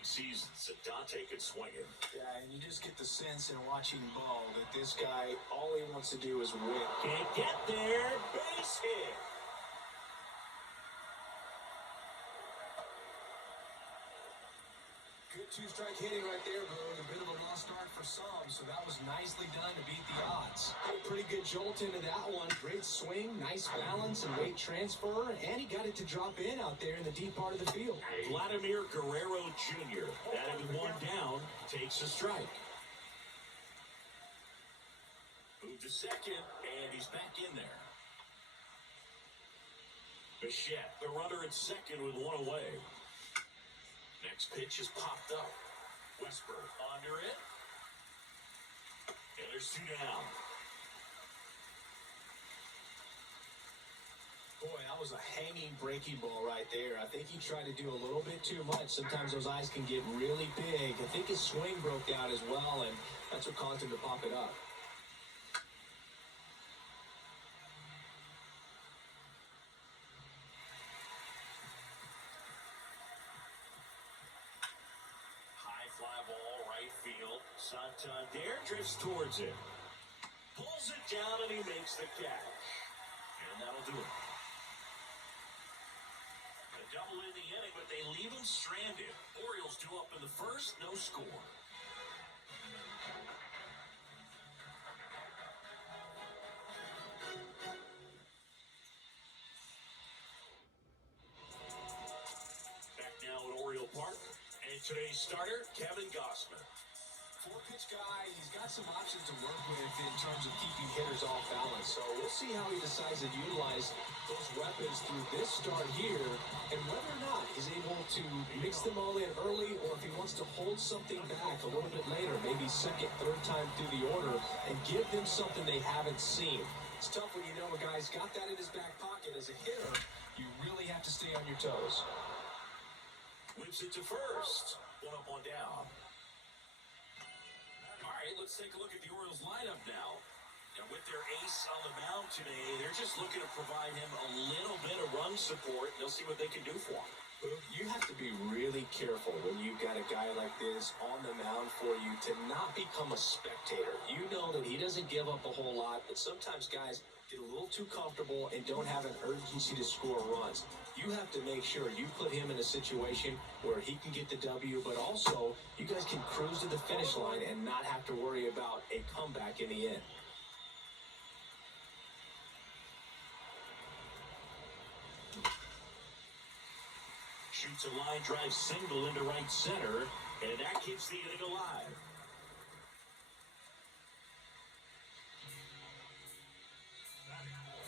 league seasons, and Dante could swing it. Yeah, and you just get the sense in watching ball that this guy, all he wants to do is win. Can't get there. Base hit. Good two-strike hitting right there, Boone. A bit of a lost start for some, so that was nicely done to beat the odds. Got a pretty good jolt into that one. Great swing, nice balance, and weight transfer, and he got it to drop in out there in the deep part of the field. Vladimir Guerrero Jr., batted with one down, takes a strike. Moved to second, and he's back in there. Bichette, the runner at second with one away. Next pitch is popped up. Westberg under it. And there's two down. Boy, that was a hanging breaking ball right there. I think he tried to do a little bit too much. Sometimes those eyes can get really big. I think his swing broke out as well, and that's what caused him to pop it up. Fly ball, right field. Santander drifts towards it. Pulls it down and he makes the catch. And that'll do it. A double in the inning, but they leave him stranded. Orioles due up in the first, no score. Back now at Oriole Park. And today's starter, Kevin Gossman. Four-pitch guy, he's got some options to work with in terms of keeping hitters off balance. So we'll see how he decides to utilize those weapons through this start here, and whether or not he's able to mix them all in early, or if he wants to hold something back a little bit later, maybe second, third time through the order, and give them something they haven't seen. It's tough when you know a guy's got that in his back pocket. As a hitter, you really have to stay on your toes. Whips it to first. One up, one down. All right, let's take a look at the Orioles lineup now. And with their ace on the mound today, they're just looking to provide him a little bit of run support. They'll see what they can do for him. You have to be really careful when you've got a guy like this on the mound for you to not become a spectator. You know that he doesn't give up a whole lot, but sometimes guys get a little too comfortable and don't have an urgency to score runs. You have to make sure you put him in a situation where he can get the W, but also you guys can cruise to the finish line and not have to worry about a comeback in the end. Shoots a line drive single into right center, and that keeps the inning alive.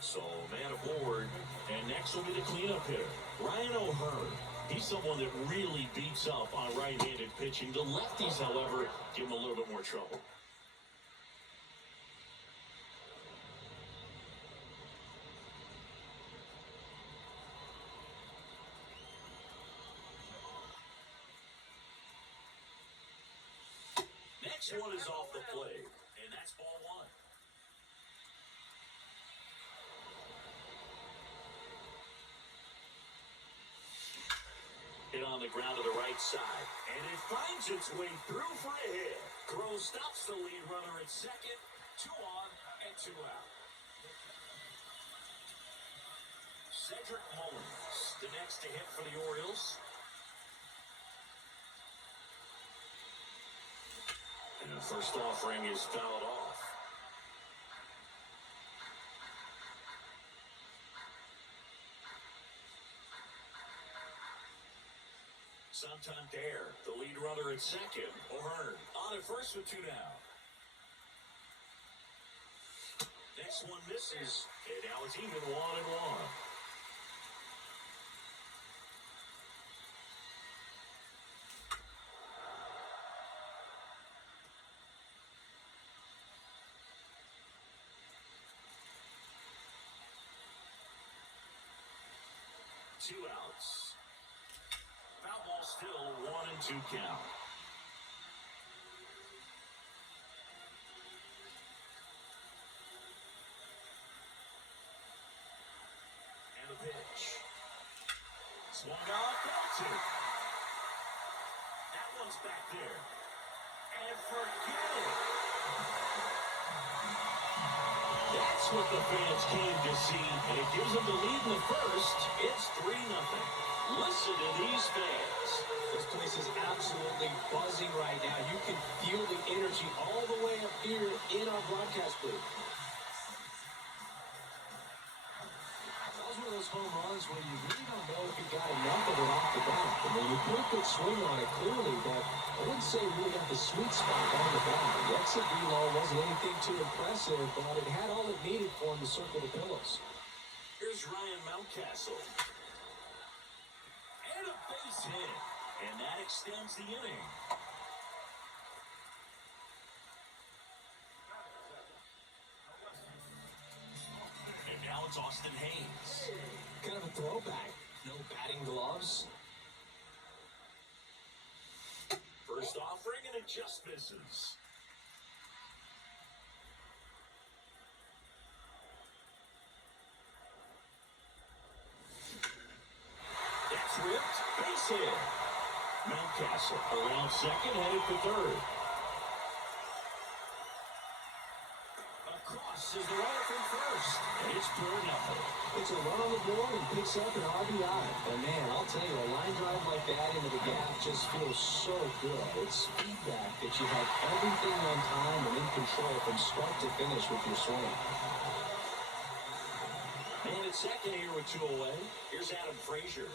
So, man aboard, and next will be the cleanup hitter, Ryan O'Hearn. He's someone that really beats up on right-handed pitching. The lefties, however, give him a little bit more trouble. Next one is off the plate, and that's ball one. Hit on the ground to the right side, and it finds its way through for a hit. Crow stops the lead runner at second. 2 on and 2 out. Cedric Mullins, the next to hit for the Orioles. And the first offering is fouled off. Santander, the lead runner at second. O'Hearn on at first with 2 down. Next one misses, and now it's even 1-1. Two outs. Foul ball still 1-2 count. And the pitch. Swung on, 4-2. That Gets back there. And forget it. That's what the fans came to see, and it gives them the lead in the first. It's 3-0. Listen to these fans. This place is absolutely buzzing right now. You can feel the energy all the way up here in our broadcast booth. That was one of those home runs where you really don't know if you got enough of it off the bat. I mean, you put a good swing on it clearly, but I wouldn't say you really got the sweet spot on the bat. The exit velo wasn't anything too impressive, but it had all it needed for him to circle the pillows. Here's Ryan Mountcastle. And a base hit. And that extends the inning. And now it's Austin Haynes. Kind of a throwback. No batting gloves. First offering, and it just misses. That's ripped. Base hit. Mountcastle around second, headed for third. Across is the runner from first. And it's 4-0. It's a run on the board and picks up an RBI. And man, I'll tell you, a line drive like that into the gap just feels so good. It's feedback that you have everything on time and in control from start to finish with your swing. And at second here with 2 away. Here's Adam Frazier.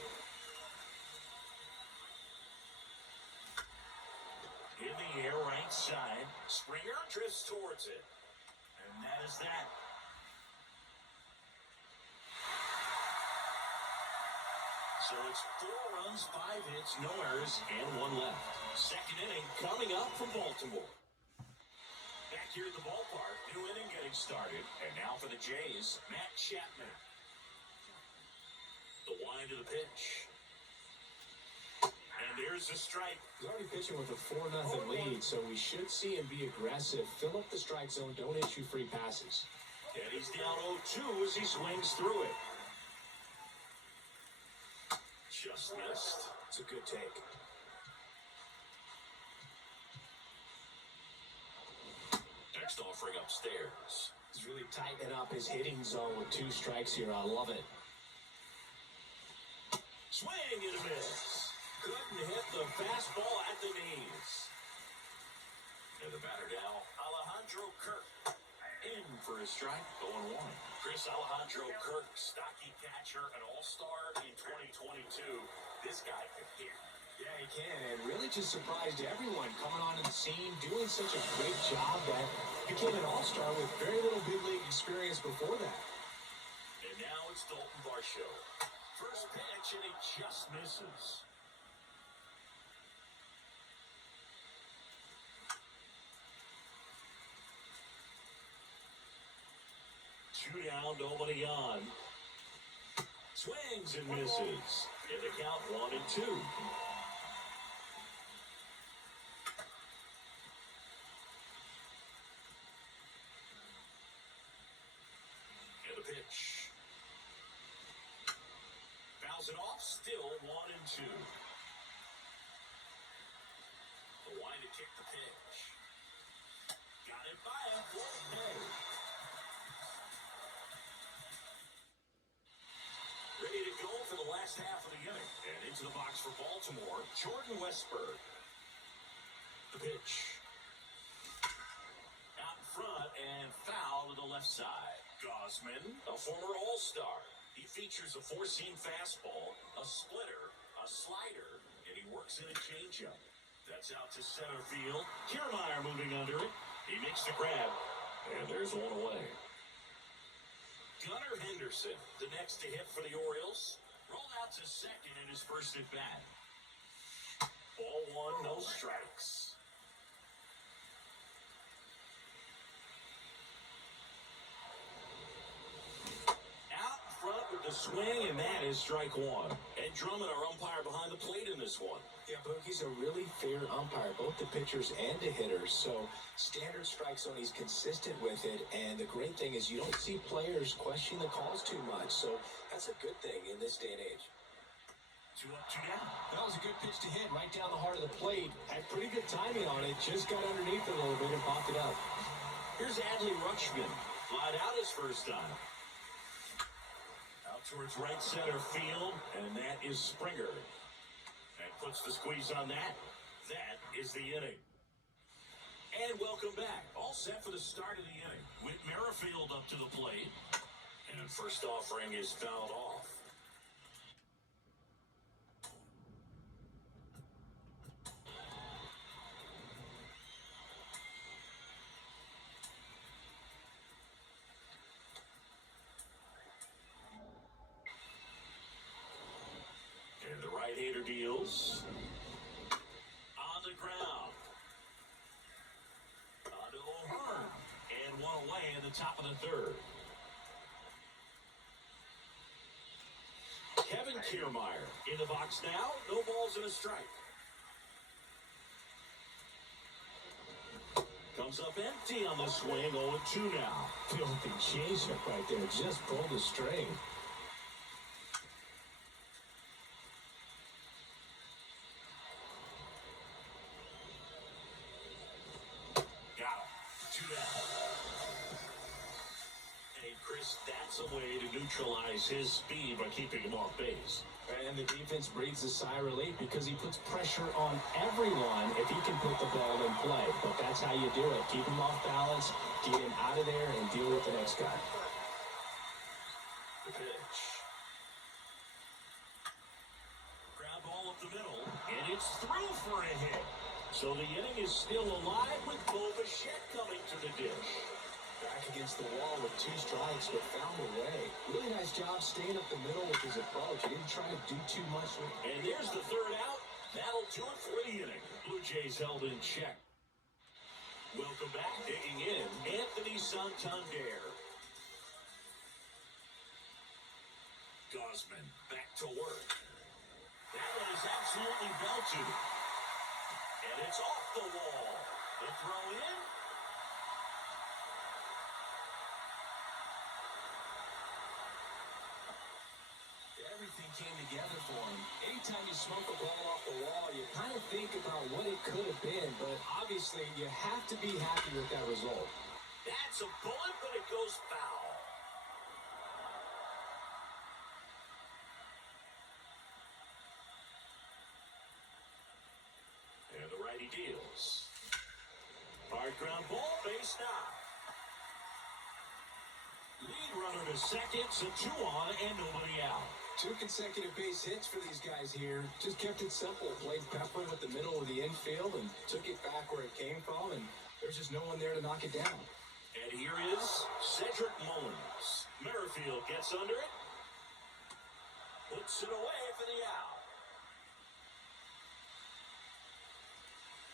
In the air, right side. Springer drifts towards it. And that is that. So it's 4 runs, 5 hits, no errors, and 1 left. Second inning coming up from Baltimore. Back here at the ballpark, new inning getting started. And now for the Jays, Matt Chapman. The wind of the pitch. And there's the strike. He's already pitching with a 4-0 lead, so we should see him be aggressive. Fill up the strike zone. Don't issue free passes. And he's down 0-2 as he swings through it. Just missed. It's a good take. Next offering upstairs. He's really tightening up his hitting zone with 2 strikes here. I love it. Swing and a miss. Couldn't hit the fastball at the knees. And the batter now, Alejandro Kirk. In for his strike, 0-1. Chris Alejandro Kirk, stocky catcher, an all-star in 2022. This guy can hit. Yeah, he can, and really just surprised everyone coming onto the scene, doing such a great job that became an all-star with very little big league experience before that. And now it's Dalton Varsho. First pitch, and he just misses. Two down, nobody on. Swings and misses. In the count, 1-2. And the pitch. Fouls it off, still 1-2. The wind to kick the pitch. Got it by him for the pay. Ready to go for the last half of the inning. And into the box for Baltimore, Jordan Westburg. The pitch. Out in front and foul to the left side. Gosman, a former All-Star. He features a 4-seam fastball, a splitter, a slider, and he works in a changeup. That's out to center field. Kiermaier moving under it. He makes the grab, and there's 1 away. Gunnar Henderson, the next to hit for the Orioles, rolled out to second in his first at bat. Ball 1, no strikes. Out in front with the swing, and that is strike 1. Ed Drummond, our umpire behind the plate in this one. Yeah, Boogie's a really fair umpire, both the pitchers and the hitters. So standard strike zone, he's consistent with it. And the great thing is you don't see players question the calls too much. So that's a good thing in this day and age. 2 up, 2 down. That was a good pitch to hit right down the heart of the plate. Had pretty good timing on it. Just got underneath it a little bit and popped it up. Here's Adley Rutschman. Flied out his first time. Out towards right center field, and that is Springer. That puts the squeeze on that. That is the inning. And welcome back. All set for the start of the inning. Whit Merrifield up to the plate. And first offering is fouled off. And the right-hander deals. On the ground. On to O'Hearn. And one away in the top of the third. Kevin Kiermaier in the box now. No balls and a strike. Comes up empty on the swing. 0-2 now. Filthy changeup right there. Just pulled the string. Got him. 2 down. Hey, Chris, that's a way to neutralize his speed by keeping him off base. And the defense breathes a sigh of relief because he puts pressure on everyone if he can put the ball in play. But that's how you do it. Keep him off balance, get him out of there, and deal with the next guy. The pitch. Ground ball up the middle, and it's through for a hit. So the inning is still alive with Bo Bichette coming to the dish. Back against the wall with 2 strikes, but found a way. Really nice job staying up the middle with his approach. He didn't try to do too much. And there's the third out. That'll do it for the inning. Blue Jays held in check. Welcome back. Digging in, Anthony Santander. Gausman back to work. That one is absolutely belted. And it's off the wall. The throw in. Everything came together for him. Anytime you smoke a ball off the wall, you kind of think about what it could have been, but obviously you have to be happy with that result. That's a bullet, but it goes foul. And the righty deals. Hard ground ball, base knock. Lead runner to second, so 2 on and nobody out. 2 consecutive base hits for these guys here. Just kept it simple. Played pepper with the middle of the infield and took it back where it came from, and there's just no one there to knock it down. And here is Cedric Mullins. Merrifield gets under it. Puts it away for the out.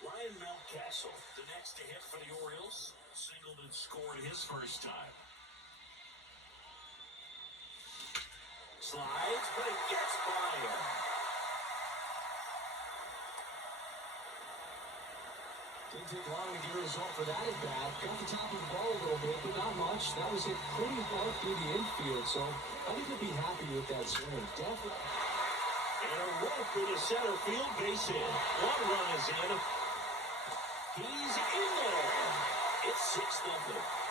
Ryan Mountcastle, the next to hit for the Orioles. Singled and scored his first time. Slides, but it gets by him. Didn't take long to get a result for that at bat. Got the top of the ball a little bit, but not much. That was hit pretty far through the infield, so I think he'll be happy with that swing. Definitely. And a rope into center field, base hit. 1 run is in. He's in there. It's 6-0.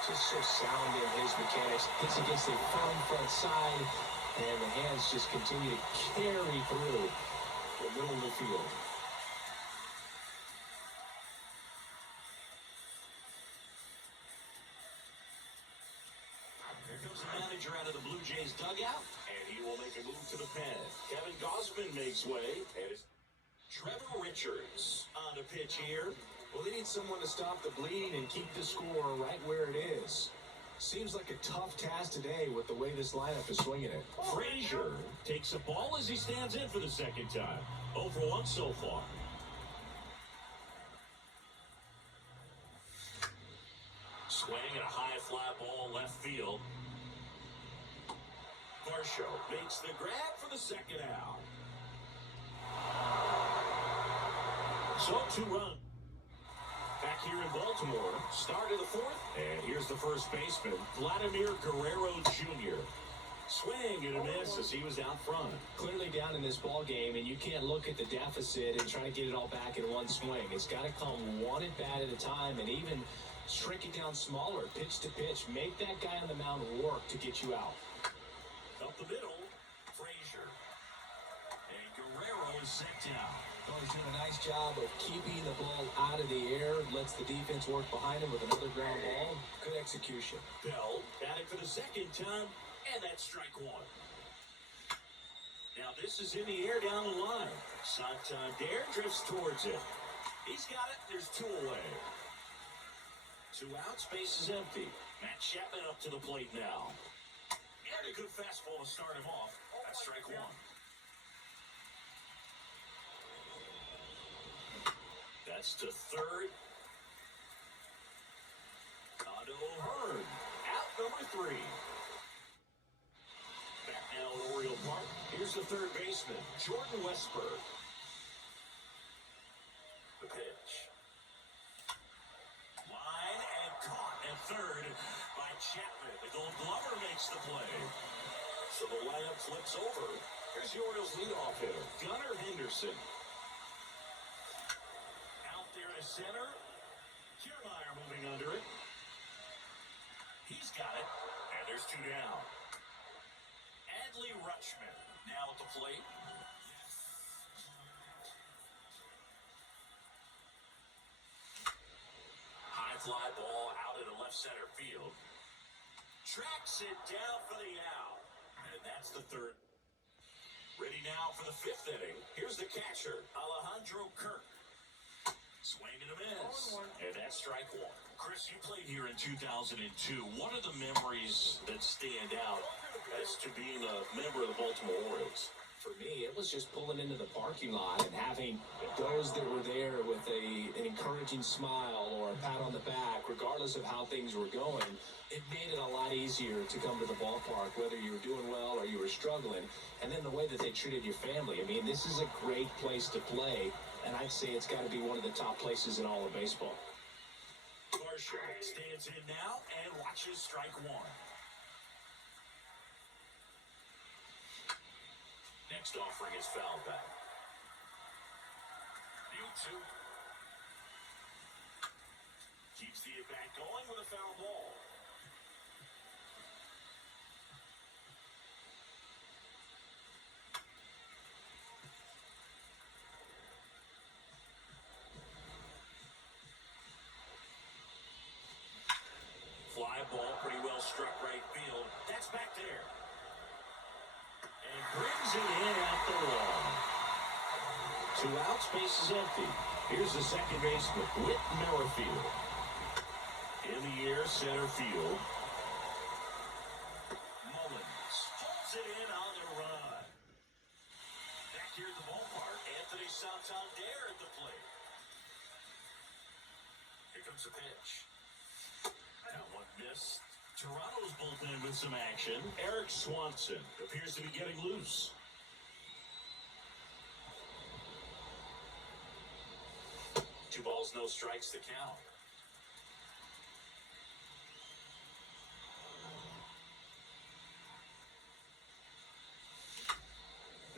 Just so sound in his mechanics. Hits against a firm front side, and the hands just continue to carry through the middle of the field. Here comes the manager out of the Blue Jays dugout, and he will make a move to the pen. Kevin Gausman makes way, and it's Trevor Richards on the pitch here. Well, they need someone to stop the bleeding and keep the score right where it is. Seems like a tough task today with the way this lineup is swinging it. Frazier takes a ball as he stands in for the second time. 0 for 1 so far. Swing and a high fly ball left field. Varsho makes the grab for the second out. So 2 runs. Back here in Baltimore, start of the 4th, and here's the first baseman, Vladimir Guerrero Jr. Swing and a miss as he was out front. Clearly down in this ball game, and you can't look at the deficit and try to get it all back in one swing. It's got to come one at bat at a time, and even shrink it down smaller, pitch to pitch. Make that guy on the mound work to get you out. Up the middle, Frazier. And Guerrero is set down. Oh, he's doing a nice job of keeping the ball out of the air. Lets the defense work behind him with another ground ball. Good execution. Bell batting for the second time, and that's strike one. Now this is in the air down the line. Santander drifts towards it. He's got it. There's two away. 2 outs, base is empty. Matt Chapman up to the plate now. And a good fastball to start him off. That's strike one. That's to third. Otto Hearn. Out number 3. Back now at Oriole Park. Here's the third baseman, Jordan Westburg. The pitch. Line and caught at third by Chapman. The Gold Glover makes the play. So the lineup flips over. Here's the Orioles leadoff hitter, Gunnar Henderson. Out there to center. Kiermaier moving under it. He's got it. And there's 2 down. Adley Rutschman now at the plate. High fly ball out into left center field. Tracks it down for the out. And that's the third. Ready now for the 5th inning. Here's the catcher, Alejandro Kirk. Swing and a miss. And that's strike one. Chris, you played here in 2002. What are the memories that stand out as to being a member of the Baltimore Orioles? For me, it was just pulling into the parking lot and having those that were there with an encouraging smile or a pat on the back, regardless of how things were going. It made it a lot easier to come to the ballpark, whether you were doing well or you were struggling. And then the way that they treated your family. I mean, this is a great place to play, and I'd say it's got to be one of the top places in all of baseball. Varsho stands in now and watches strike one. Next offering is foul back. The 0-2. Keeps the at-bat going with a foul ball. Fly ball pretty well struck right field. That's back there. And brings it in at the wall. 2 outs, base is empty. Here's the second baseman, Whit Merrifield. In the air, center field. Mullins pulls it in on the run. Back here at the ballpark, Anthony Santander at the plate. Here comes the pitch. That one missed. Toronto's bullpen with some action. Eric Swanson appears to be getting loose. Two balls, no strikes to count.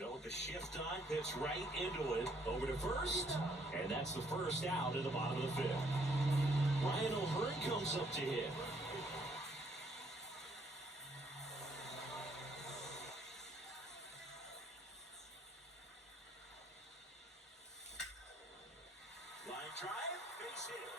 Now with the shift on, hits right into it. Over to first. And that's the first out in the bottom of the 5th. Ryan O'Hearn comes up to hit. Line drive, base hit.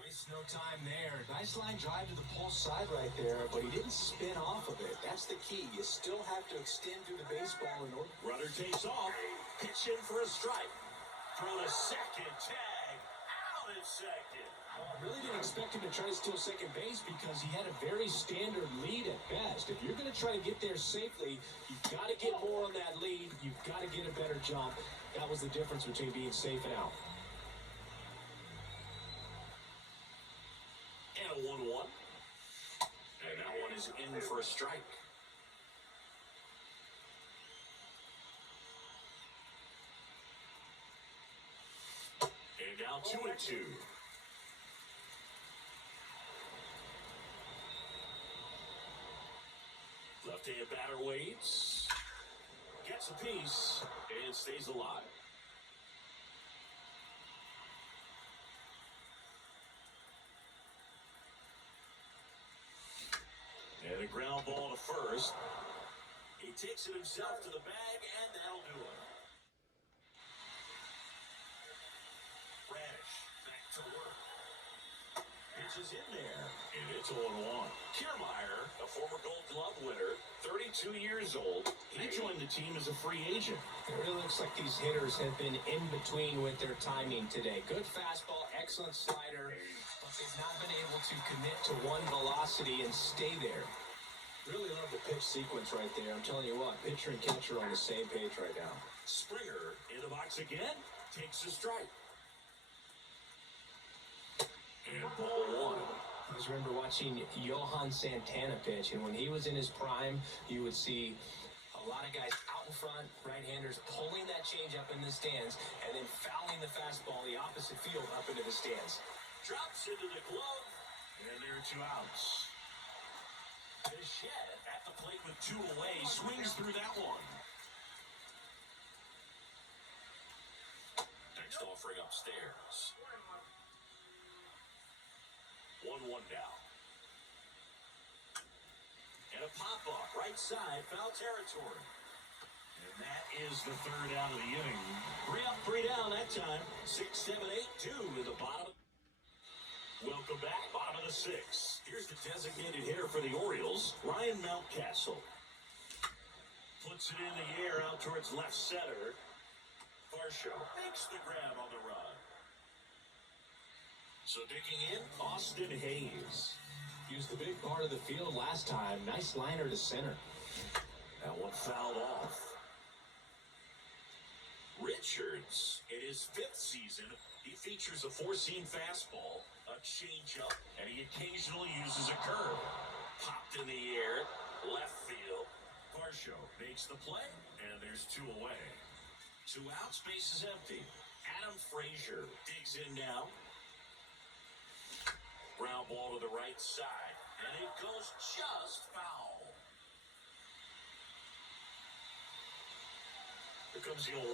Wastes no time there. Nice line drive to the pulse side right there, but he didn't spin off of it. That's the key. You still have to extend through the baseball in order. Runner takes off. Pitch in for a strike. Throw the second tag. Out at second. I really didn't expect him to try to steal second base because he had a very standard lead at best. If you're going to try to get there safely, you've got to get more on that lead. You've got to get a better jump. That was the difference between being safe and out. And a 1-1. And that one is in for a strike. And now 2-2. day a batter waits, gets a piece, and stays alive. And a ground ball to first. He takes it himself to the bag, and that'll do it. Radish back to work. Pitches in there, and it's 0-1. Kiermaier, a former Gold Glove winner, 32 years old. He joined the team as a free agent. It really looks like these hitters have been in between with their timing today. Good fastball, excellent slider, but they've not been able to commit to one velocity and stay there. Really love the pitch sequence right there. I'm telling you what, pitcher and catcher are on the same page right now. Springer in the box again, takes a strike. And ball one. I just remember watching Johan Santana pitch, and when he was in his prime, you would see a lot of guys out in front, right-handers pulling that changeup in the stands, and then fouling the fastball the opposite field up into the stands. Drops into the glove, and there are 2 outs. Bichette at the plate with 2 away, swings through that one. Next offering upstairs. 1-1 now. And a pop-up, right side, foul territory. And that is the 3rd out of the inning. 3 up, 3 down that time. 6, 7, 8, 2 in the bottom. Welcome back, bottom of the 6th. Here's the designated hitter for the Orioles, Ryan Mountcastle. Puts it in the air out towards left center. Varsho makes the grab on the run. So digging in, Austin Hayes. He was the big part of the field last time. Nice liner to center. That one fouled off. Richards, in his 5th season, he features a 4-seam fastball, a changeup, and he occasionally uses a curve. Popped in the air, left field. Varsho makes the play, and there's 2 away. 2 outs, base is empty. Adam Frazier digs in now. Ground ball to the right side, and it goes just foul. Here comes the 0-1.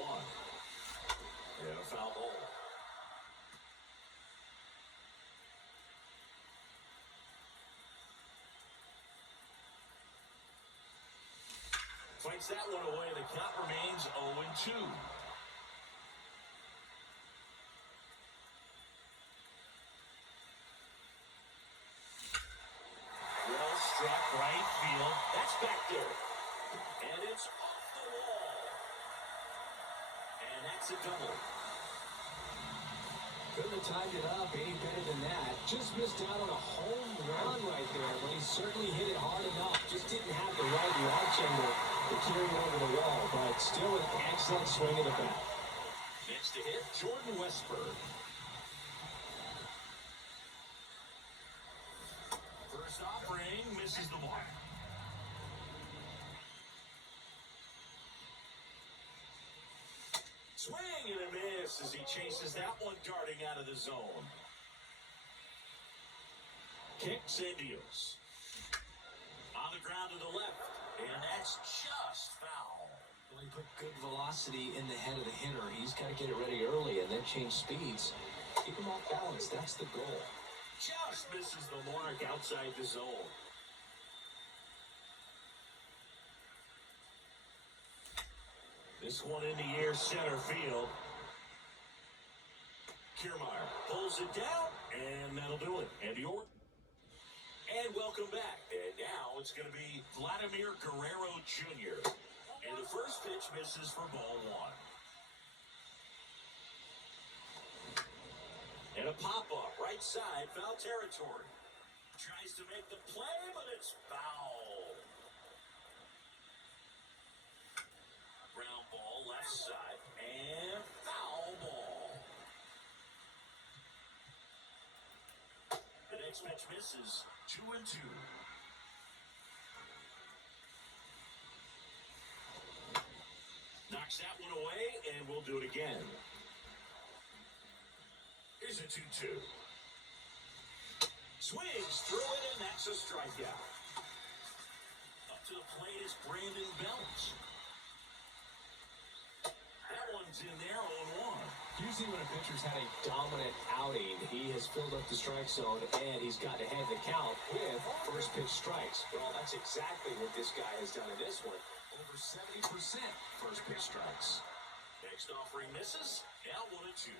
And a foul ball. Fights that one away. The count remains 0-2. Well struck right field. That's back there. And it's off the wall. And that's a double. Couldn't have timed it up any better than that. Just missed out on a home run right there, but he certainly hit it hard enough. Just didn't have the right launch angle to carry it over the wall, but still an excellent swing of the bat. Next to hit, Jordan Westberg. First offering misses the mark. Swing and a miss as he chases that one darting out of the zone. Kicks and deals. On the ground to the left, and that's just foul. Well, he put good velocity in the head of the hitter. He's got to get it ready early and then change speeds. Keep him off balance. That's the goal. Just misses the mark outside the zone. This one in the air, center field. Kiermaier pulls it down, and that'll do it. And welcome back. And now it's going to be Vladimir Guerrero Jr. And the first pitch misses for ball 1. And a pop-up, right side, foul territory. Tries to make the play, but it's foul. Ground ball, left side, and foul ball. The next pitch misses, 2-2. Knocks that one away, and we'll do it again. Here's a 2-2. Swings through it, and that's a strikeout. A To the plate is Brandon Belt. That one's in there, 0-1. Usually when a pitcher's had a dominant outing, he has filled up the strike zone and he's gotten ahead of the count with first pitch strikes. Well, that's exactly what this guy has done in this one. Over 70% first pitch strikes. Next offering misses. Now 1-2.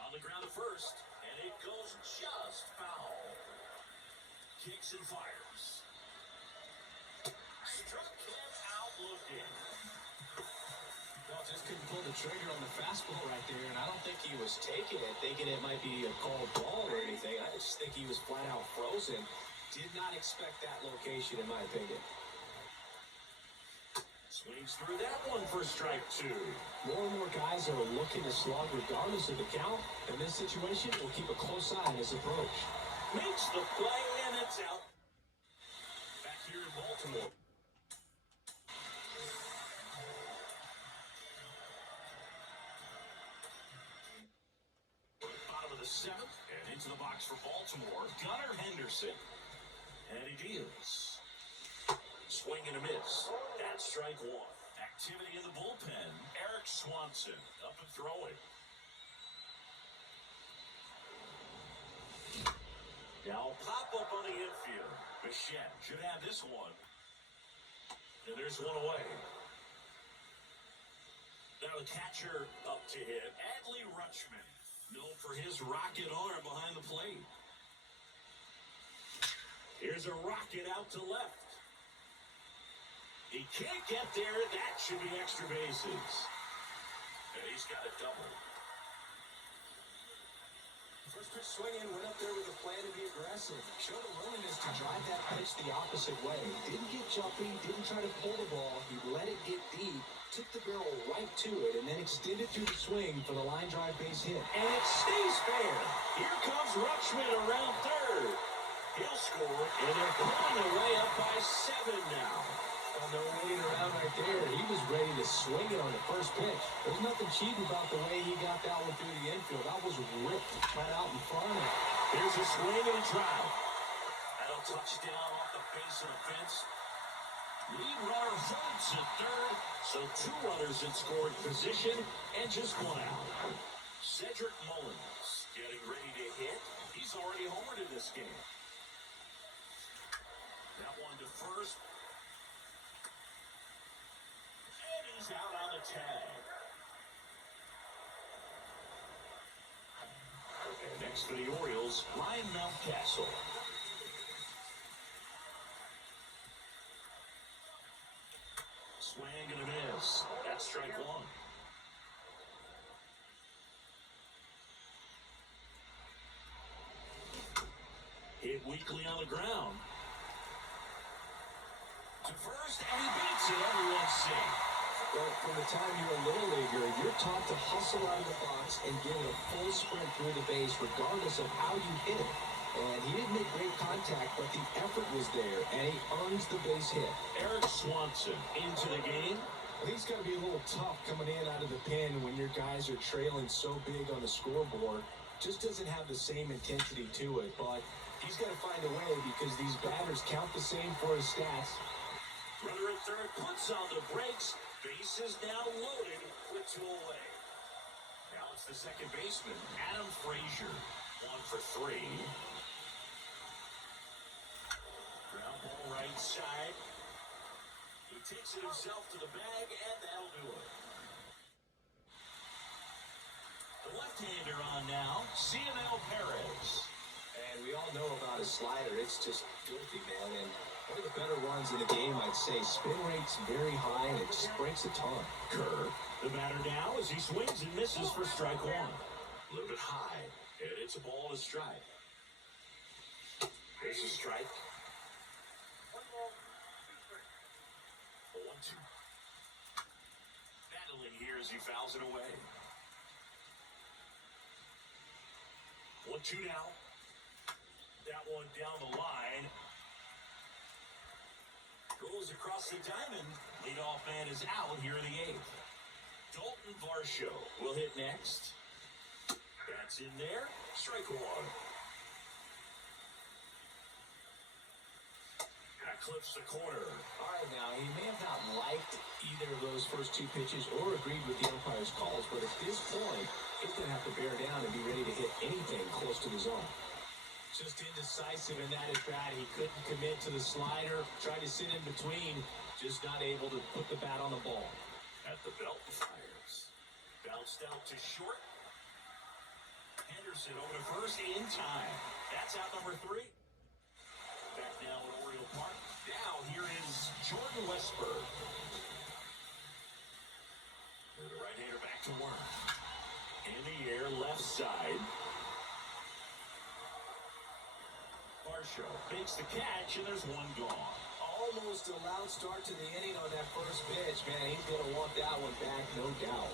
On the ground to first, and it goes just foul. Kicks and fires. Struck him out looking. Well, just couldn't pull the trigger on the fastball right there, and I don't think he was taking it, thinking it might be a called ball or anything. I just think he was flat out frozen. Did not expect that location, in my opinion. Swings through that one for strike 2. More and more guys are looking to slog regardless of the count. In this situation, we'll keep a close eye on his approach. Makes the play, and it's out. Back here in Baltimore. Bottom of the 7th, and into the box for Baltimore, Gunnar Henderson. And he deals. Swing and a miss. That's strike 1. Activity in the bullpen. Eric Swanson up and throwing. Now pop up on the infield. Bichette should have this one. And there's one away. Now the catcher up to hit. Adley Rutschman, known for his rocket arm behind the plate. Here's a rocket out to left. He can't get there. That should be extra bases. And he's got a double. First pitch swinging, went up there with a plan to be aggressive. Showed a willingness to drive that pitch the opposite way. Didn't get jumpy, didn't try to pull the ball. He let it get deep, took the barrel right to it, and then extended through the swing for the line drive base hit. And it stays fair. Here comes Rutschman around third. He'll score, and they're pulling away up by 7 now. Well, no waiting around right there. He was ready to swing it on the first pitch. There's nothing cheap about the way he got that one through the infield. That was ripped right out in front of him. Here's a swing and a drive. That'll touch down off the face of the fence. Lead runner holds at third, so 2 runners in scoring position and just 1 out. Cedric Mullins getting ready to hit. He's already homered in this game. That one to first. And he's out on the tag. And next for the Orioles, Ryan Mountcastle. Swing and a miss. That's strike 1. Hit weakly on the ground. To first, and he beats it. Everyone's safe. Well, from the time you're a little leaguer, you're taught to hustle out of the box and give it a full sprint through the base regardless of how you hit it. And he didn't make great contact, but the effort was there, and he earns the base hit. Eric Swanson into the game. I think it's got to be a little tough coming in out of the pen when your guys are trailing so big on the scoreboard. Just doesn't have the same intensity to it, but he's got to find a way because these batters count the same for his stats. Runner at third puts on the brakes. Base is now loaded with 2 away. Now it's the second baseman, Adam Frazier. 1 for 3. Ground ball right side. He takes it himself to the bag, and that'll do it. The left-hander on now, CML Perez. And we all know about his slider. It's just filthy, man. And one of the better ones in the game, I'd say. Spin rate's very high, and it just breaks a ton. Kerr, the batter now as he swings and misses for strike 1. A little bit high, and it's a ball to strike. There's a strike. 1-2. Battling here as he fouls it away. 1-2 now. That one down the line. Goes across the diamond. Leadoff man is out here in the 8th. Dalton Varsho will hit next. That's in there. Strike 1. clips the corner. All right, now, he may have not liked either of those first two pitches or agreed with the umpire's calls, but at this point, he's going to have to bear down and be ready to hit anything close to the zone. Just indecisive in that at bat. He couldn't commit to the slider, tried to sit in between, just not able to put the bat on the ball. At the belt, fires. Bounced out to short. Henderson over to first in time. That's out number 3. Back now at Oriole Park. Now here is Jordan Westberg. The right-hander back to work. In the air, left side. Varsho makes the catch, and there's one gone. Almost a loud start to the inning on that first pitch, man. He's going to want that one back, no doubt.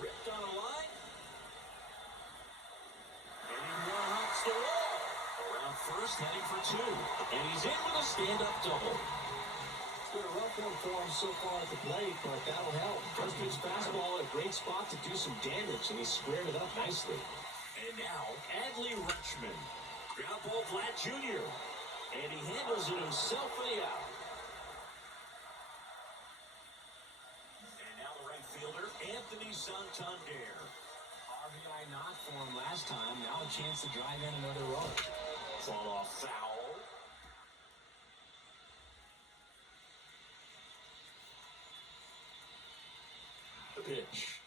Ripped on a line. And he one-hops the wall. Around first, heading for 2. And he's in with a stand-up double. It's been a rough one for him so far at the plate, but that'll help. First pitch fastball, a great spot to do some damage, and he squared it up nicely. And now, Adley Rutschman. Ground ball, Vlad Jr. And he handles it himself for the out. And now the right fielder, Anthony Santander. RBI knock for him last time. Now a chance to drive in another run. Fall off foul. The pitch.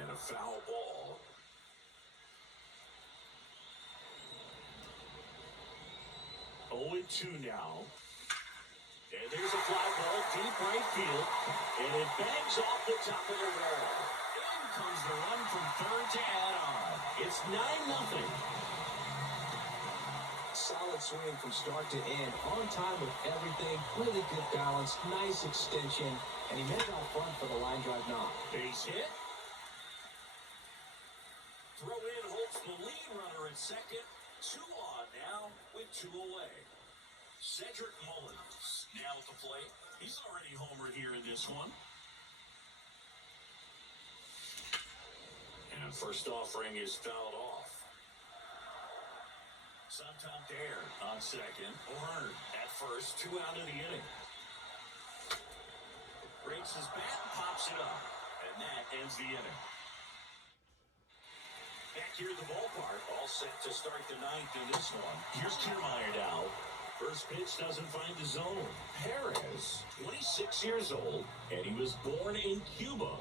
And a foul ball. 0-2 now. And there's a fly ball deep right field. And it bangs off the top of the wall. In comes the run from third to add on. It's 9-0. Solid swing from start to end. On time with everything. Really good balance. Nice extension. And he made it out front for the line drive knock. Base hit. Throw in holds the lead runner at second. 2 on now with 2 away. Cedric Mullins now at the plate. He's already homered here in this one. And first offering is fouled off. Santander on second. O'Hearn at first. 2 out of the inning. Breaks his bat and pops it up. And that ends the inning. Back here at the ballpark, all set to start the 9th in this one. Here's Kiermaier now. First pitch doesn't find the zone. Perez, 26 years old, and he was born in Cuba.